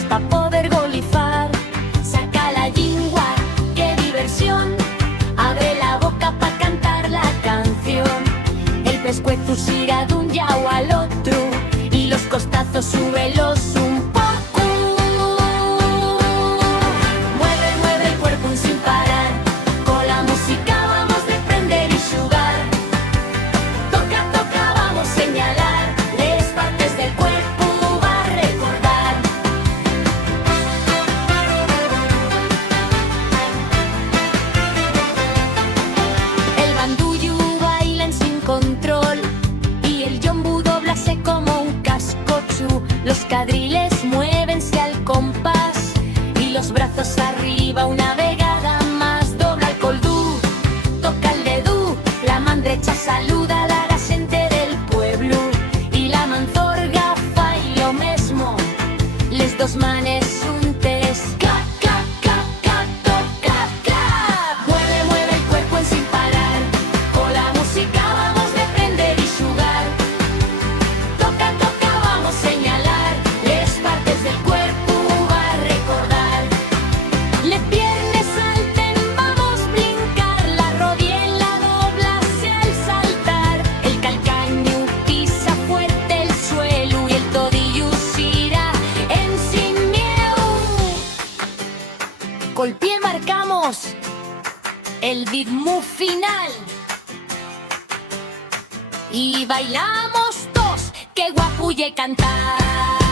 es pa' poder golifar. Saca la lingua, qué diversión. Abre la boca pa' cantar la canción. El pescuezo siga de un lado al otro y los costazos súbelos un poco. Mueve, mueve el cuerpo sin parar. Con la música vamos a prender y jugar. Toca, toca, vamos a señalar. Les partes del cuerpo va a recordar. El bandullo bailan sin control y el yombu doblase como un cascochu. Los cadriles muévense al compás y los brazos arriba una vegada más. Dobla el coldú, toca el dedú, la man derecha saluda a la gente del pueblo y la manzorga fai lo mesmo. Les dos manes juntes, ca, ca, ca, ca, toca, clap. Mueve, mueve el cuerpo en sin parar. Con la música vamos a prender y jugar. Toca, toca, vamos a señalar. Les partes del cuerpo va a recordar. Les piernas salten, vamos a brincar. La rodilla dobla al saltar. El calcaño pisa fuerte el suelo y el todillo gira en sin miedo. Col pie marcamos el ritmo final y bailamos todos, que guapulle cantar.